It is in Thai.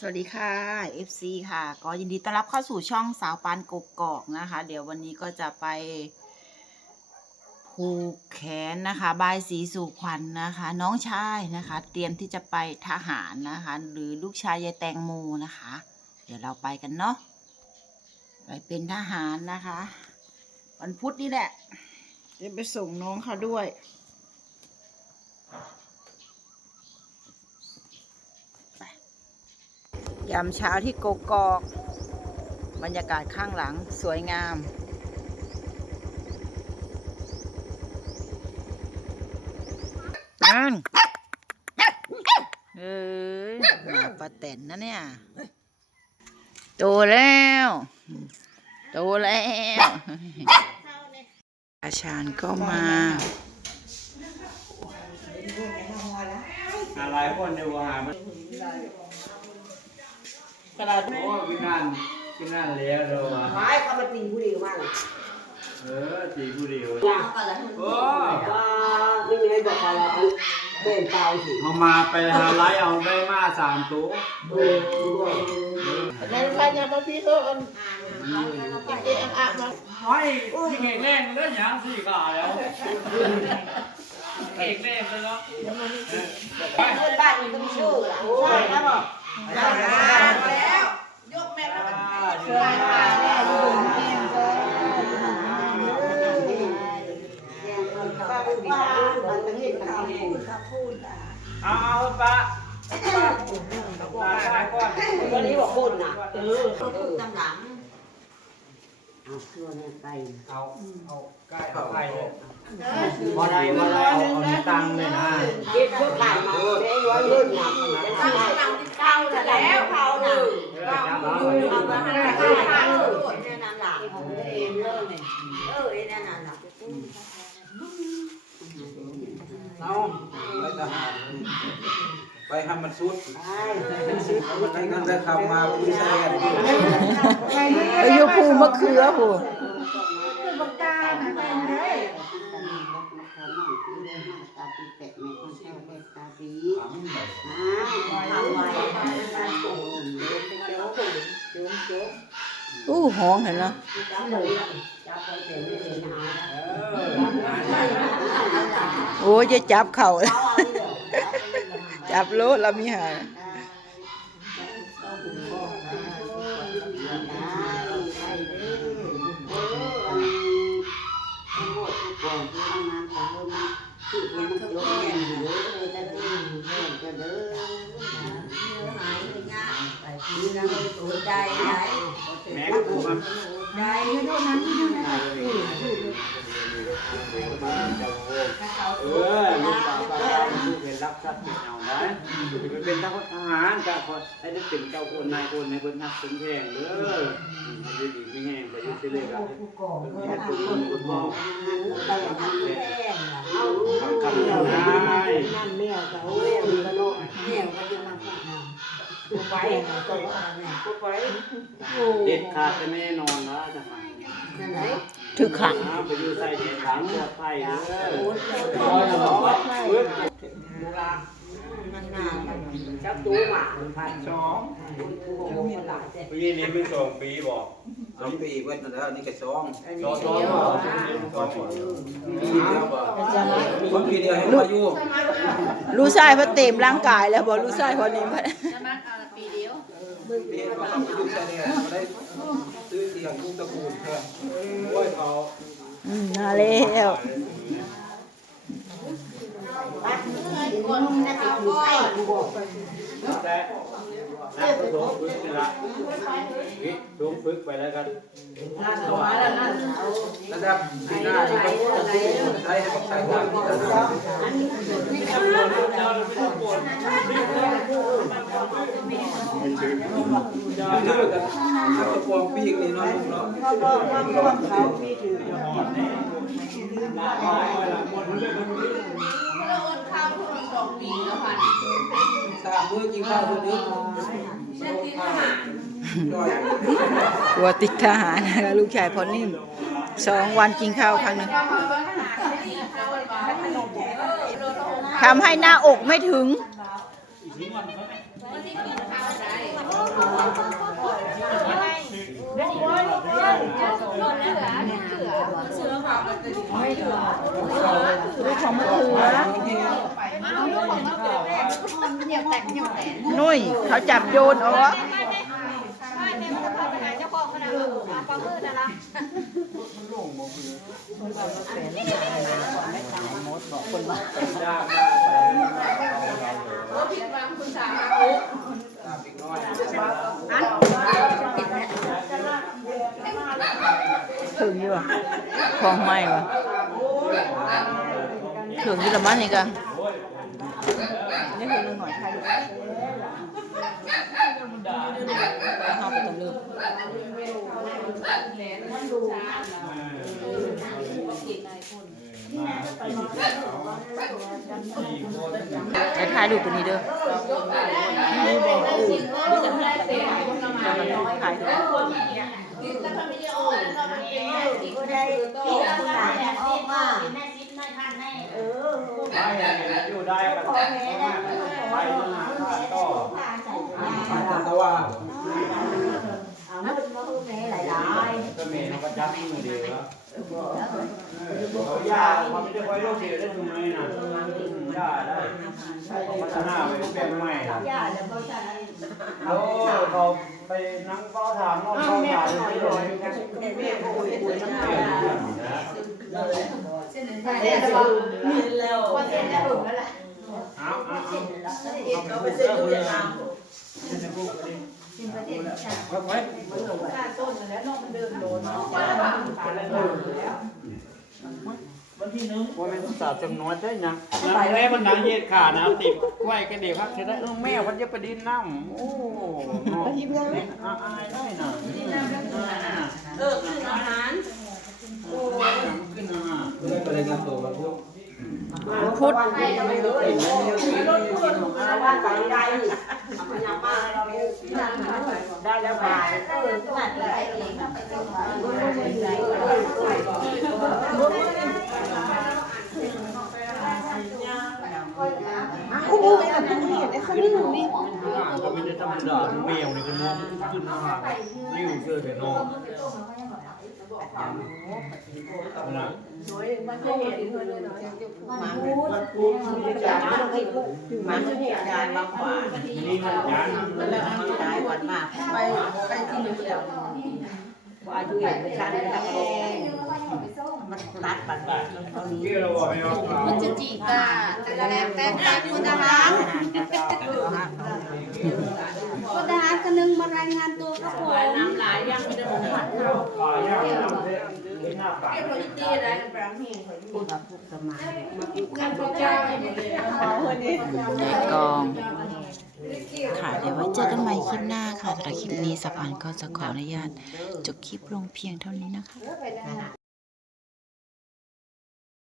สวัสดีค่ะ FC ค่ะก็ยินดีต้อนรับเข้าสู่ช่องสาวปานกกอกนะคะเดี๋ยววันนี้ก็จะไปผูกแขนนะคะบายสีสู่ขวัญนะคะน้องชายนะคะเตรียมที่จะไปทหารนะคะหรือลูกชายยายแตงโมนะคะเดี๋ยวเราไปกันเนาะไปเป็นทหารนะคะวันพุธนี่แหละจะไปส่งน้องเขาด้วยยามเช้าที่กกอกบรรยากาศข้างหลังสวยงามนั่นมาป้าแตนนะเนี่ยโตแล้วโตแล้วอาชาญก็มาอะไรคนในว่ามันกระดาษโอ้กินนั่นแล้วเราไม่เขามาตีผู้เดียวมันตีผู้เดียวโอ้ไม่มีอะไรบอกเขาแล้วเป็นเปล่าสิเอามาไปหาไล่เอาได้มา3 ตัวนั่นใครจะมาพี่เขาอันเอ็นอ่ะมาไม่ที่เก่งแรงเลยอย่าง4 ขาแล้วเก่งแรงเลยเนาะเพื่อนบ้านมันต้องชื่อใช่แล้วบอกแล้วยกแม่แล้วเชื่อเอาปะวันนี้บอกคนน่ะเขาพูดตำหลังเอาเชื่อแม่ไปเอาใกล้เอาใกล้พอได้เอาตังค์เลยนะเก็บเพื่อขายมาได้ร้อยเงินนะเป็นที่ไหนเข้าแล้วเข้าหนึ่งเอาไปให้เข้าเนี่ยนั่นหลังเองเลยเนี่ยนั่นหลังเอาไปทหารไปทำมันสุดมันได้เงินได้คำมาไม่ใช่กันอายุภูมะเขือผู้ห้องเห็นแล้วโอ้ยจะจับเข่าจับโลดแล้วมีหาแม่กูมันได้เท่านั้นลูกสาวลูกเห็นรักทรัพย์เอาได้เป็นทหารก็พอให้ได้เป็นเจ้าคนนายคนในเบิ้ลนักสมแพงเด้อดีดีไม่แห้งไปยุ่งเรื่อยๆครับให้ตัวคนมองทำคำได้นั่นเนี่ยเขาเรียกกันเนาะเนี่ยเขาจะมาพูดนำไปเด็ดขาดแน่นอนนะทหารถือขังไปอยู่ใส่เด็ดขังปลอดภัยเด้อจับตัวหมา1,200ปีนี้เป็น2 ปีบอก2 ปีเว้นแล้วนี่ก็2 ปีเดียวให้มาอยู่ลูกชายพอเต็มร่างกายแล้วบอกลูกชายพอนี้มาปีเดียวก็ทำลูกชายเนี่ยได้ซื้อเสียงลูกตระกูลเพื่อโอ้ยเขามาแล้วแต่นั่งโดนฝึกนี่ละโดนฝึกไปแล้วกันระดับปีหน้าที่เขาใช้ให้บอกใช้ก่อนที่จะทำดื้อกันถ้าตะกวงปีกนี่น้อยเนาะเขาพี่ถือ3 มื้อกินข้าวมื้อนึงตัวติดทหารนะคะลูกชายพอนิ่ม2 วันกินข้าวครั้งหนึ่งทำให้หน้าอกไม่ถึง วันที่กินข้าวได้ ลูกของมะเขือนุ่ยเขาจับโยนเอาวะถึงอยู่อ่ะของใหม่วะถึงอยู่ละมันนี่กะนี่คือลุงหน่อยใครดูเข้าไปตรงลืมไอ้ถ่ายรูปตัวนี้เด้อนี่บอกนี่จะถ่ายดูอยู่ได้กันไปก็ แต่ว่า ก็เมย์ก็จับมือดีแล้วยาความไม่ได้ไว้โรคเดียวได้ตรงนี้นะยาได้พัฒนาไปเป็นใหม่แล้วเขาไปนั่งเฝ้าถามนอนเฝ้าถามไม่โดนแม่คุยน้ำเกลือนะเอาไปเส้นดูอย่างนั้นวันที่นึงว่ามันสาวจำนวนได้ยังนางแม่มันนางเย็ดขานะติดไว้กันเด็กพักเสร็จได้แม่วันจะไปดินน้ำโอ้ยิ้มได้อายได้นะขึ้นอาหารโอ้ขึ้นอาหาร ก็เลยงานตัวกับพวก พุทธ ได้แล้วไปคุณดูไหมล่ะคุณเห็นไอ้คนนี้อยู่นี่ ก็ไม่ได้ธรรมดาแมวนี่ก็น้องขึ้นอาหารริ้วเสื้อแต่น้องนะมันเห็นยายมากกว่า นี่มันยาน แล้วยายวัดมากไปที่นึงแล้วอายุใหญ่ไปชันแล้วมันตัดบัตรตอนนี้ ที่เราบอกไม่ว่า พฤศจิกาแต่คุณทหารคุณทหารคนนึงมารายงานตัวครับผมน้ำหลายยังไม่ได้หมดผัดเรา ขายยากน้ำเส้นหน้าปาก โพลิตี้อะไรกันแบบนี้ พูดมาพูดสมา กันพระเจ้าหมดเลย ในกองค่ะเดี๋ยวไว้เจอกันใหม่คลิปหน้าค่ะสำหรับคลิปนี้สะพานก็จะขออนุญาตจบคลิปลงเพียงเท่านี้นะคะ